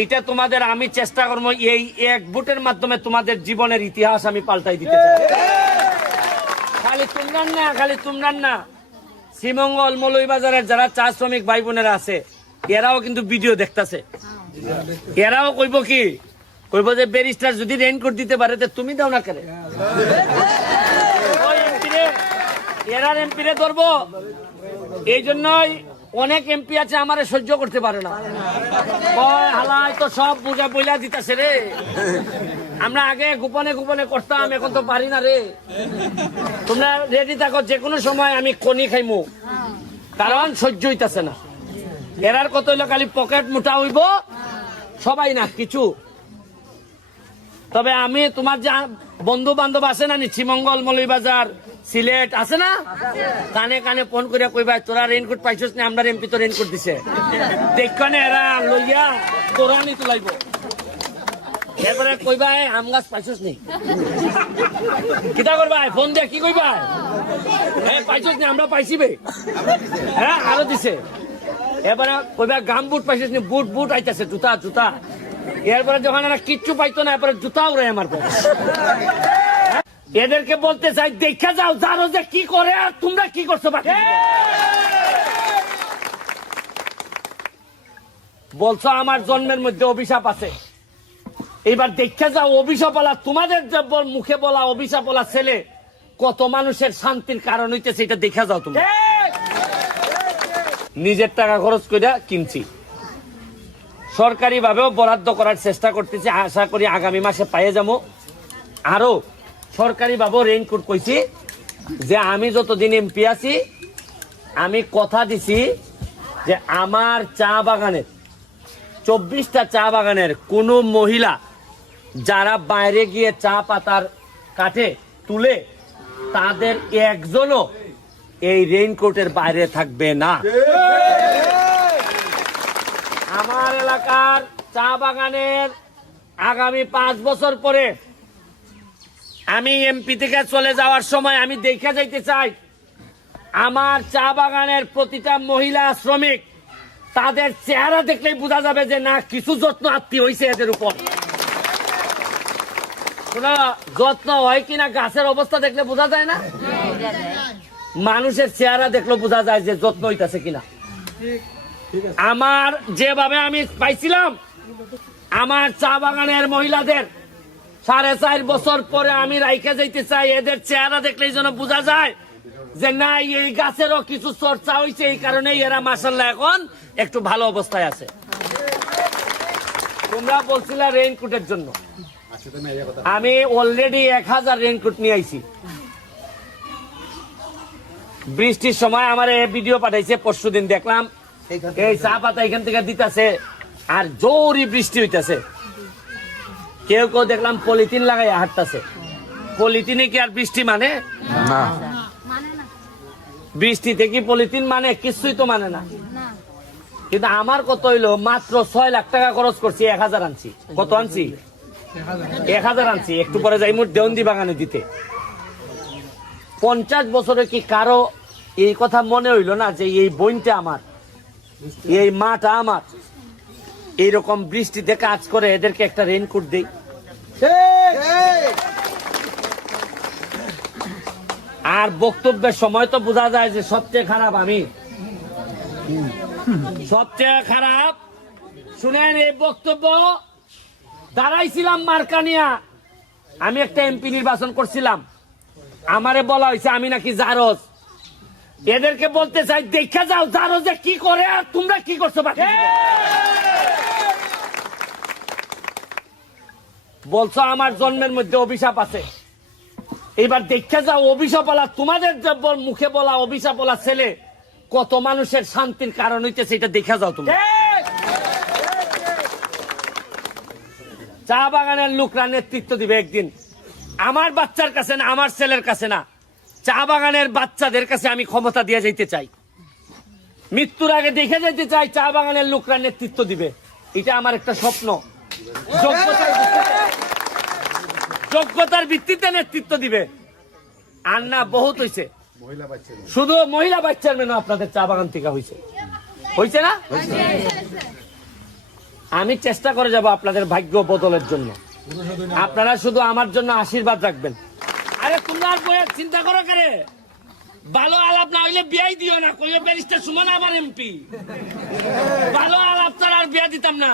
এইটা তোমাদের আমি চেষ্টা করবো এই এক ভোটের মাধ্যমে তোমাদের জীবনের ইতিহাস আমি পাল্টাই দিতে চাই। খালি তোমরা না শ্রীমঙ্গল মৌলভীবাজারের যারা চা শ্রমিক ভাই বোনেরা আছে এরাও কিন্তু ভিডিও দেখতেছে। এরাও কইব কি কইব যে ব্যারিস্টার যদি রেইনকোট দিতে পারে তো তুমি দাও না কেন? এরার এমপিরে ধরবো। এই জন্যই অনেক এমপি আছে আমারে সহ্য করতে পারে না, হালাই তো সব বুঝা বইলা দিতেছে রে। আমরা আগে গোপনে গোপনে করতাম, এখন তো পারি না রে। তোমরা রেডি থাকো, যে কোনো সময় আমি কনি খাইমু, কারণ সহ্য হইতাছে না। এরার কত হইলো খালি পকেট মোটা হইব, সবাই না কিছু। তবে আমি তোমার যে বন্ধু বান্ধব আছে না শ্রীমঙ্গল মৌলভীবাজার সিলেট আছে না, কানে কানে ফোন করে কইবা তোরা রেইনকোট পাইছস না, আমরা এমপি তো রেইনকোট দিছে, দেখনে এরা লইয়া তোরা নি তুলাইব। এরপরে কইবা আম গাছ পাইছস নি, কিতা করবা ফোন দিয়ে কি কইবা পাইছস নি, আমরা পাইছি বে, হ্যাঁ আরো দিছে। এবারে কইবা গাম বুট পাইছস নি, বুট বুট আইতাছে, জুতা জুতা। এরপরে যখন এরা কিচ্ছু পাইতো না, এরপরে জুতা উড়াই আমার পর। এদেরকে বলতে চাই দেখা যাও জানো যে কি করে আর তোমরা কি করছো। বলছো আমার জন্মের মধ্যে অভিশাপ আছে, এবার দেখা যাও অভিশাপ বলা তোমাদের মুখে বলা অভিশাপ বলা ছেলে কত মানুষের শান্তির কারণ হইতেছে, এটা দেখা যাও। তুমি নিজের টাকা খরচ করে কিনছি, সরকারি ভাবেও বরাদ্দ করার চেষ্টা করতেছি, আশা করি আগামী মাসে পাইয়ে যাবো। আরো সরকারি ভাবেও রেইনকোট কইছি যে আমি যতদিন এমপি আছি আমি কথা দিছি যে আমার চা বাগানের 24টা চা বাগানের কোন মহিলা যারা বাইরে গিয়ে চা পাতার কাটে তুলে তাদের একজনও এই রেইনকোটের বাইরে থাকবে না। আমার এলাকার চা বাগানের আগামী 5 বছর পরে আমি এমপি থেকে চলে যাওয়ার সময় আমি দেখে যাইতে চাই আমার চা বাগানের প্রতিটা মহিলা শ্রমিক তাদের চেহারা দেখলেই বোঝা যাবে যে না কিছু যত্ন আত্মি হয়েছে এদের উপর। যত্ন হয় কিনা গাছের অবস্থা দেখলে বোঝা যায় না, মানুষের চেহারা দেখলে বোঝা যায় যে যত্ন হইতাছে কিনা। আমার যেভাবে আমি পাইছিলাম আমার চা বাগানের মহিলাদের 4.5 বছর পরে আমি রাইখা যাইতে চাই, এদের চেহারা দেখলেই যেন বোঝা যায় যে না এই গাছেরও কিছু চর্চা হয়েছে, এই কারণে এরা মাশাআল্লাহ এখন একটু ভালো অবস্থায় আছে। তোমরা বলছিলা রেইনকোটের জন্য, আমি অলরেডি 1000 রেইনকোট নিয়ে আইছি। বৃষ্টির সময় আমার ভিডিও পাঠাইছে, পরশুদিন দেখলাম এই চা পাতা এখান থেকে দিতেছে আর জোরই বৃষ্টি হইতেছে। কেউ কেউ দেখলাম পলিথিন লাগাই হাঁটতেছে। পলিথিনে কি আর বৃষ্টি মানে না? বৃষ্টিতে কি পলিথিন মানে? কিছুই তো মানে না। কিন্তু আমার কত হইলো মাত্র 6 লাখ টাকা খরচ করছি, 1000 আনছি। কত আনছি? 1000 আনছি। একটু পরে যাই মোট দেওয়ন্দি বাগানে দিতে। 50 বছরে কি কারো এই কথা মনে হইলো না যে এই বইনটা আমার, এই মাটা আমার, এইরকম বৃষ্টিতে কাজ করে এদেরকে একটা রেইনকোট দেই? আর বক্তব্যের সময় তো বোঝা যায় যে সবচেয়ে খারাপ আমি, সবচেয়ে খারাপ। শুনেন এই বক্তব্য দাঁড়াইছিলাম মার্কানিয়া, আমি একটা এমপি নির্বাচন করছিলাম, আমারে বলা হয়েছে আমি নাকি জারজ। এদেরকে বলতে চাই দেখা যাও জারজে কি করে আর তোমরা কি করছো। বলছো আমার জন্মের মধ্যে অভিশাপ আছে, এবার দেখা যাও অভিশাপ বলা তোমাদের মুখে বলা অভিশাপ বলা ছেলে কত মানুষের শান্তির কারণ হইতেছে, এটা দেখা যাও তুমি। চা বাগানের লোকরা নেতৃত্ব দিবে একদিন, আমার বাচ্চার কাছে না, আমার ছেলের কাছে না, চা বাগানের বাচ্চাদের কাছে আমি ক্ষমতা দিয়ে যাইতে চাই। মৃত্যুর আগে দেখে যেতে চাই চা বাগানের লোকরা নেতৃত্ব দিবে, এটা আমার একটা স্বপ্ন। যোগ্যতার ভিত্তিতে নেতৃত্ব দিবে। আর না বহুত হয়েছে, শুধু মহিলা ভাইস চেয়ারম্যান আপনাদের চা বাগান থেকে হয়েছে, হয়েছে না? আমি চেষ্টা করে যাব আপনাদের ভাগ্য বদলের জন্য। আপনারা শুধু আমার জন্য আশীর্বাদ রাখবেন। আরে তোমরা আর বইয়ের চিন্তা করো করে, ভালো আলাপ না হইলে বিয়াই দিও না, কইও ব্যারিস্টার সুমন আমার এমপি। ভালো আলাপ তার আর বিয়া দিতাম না।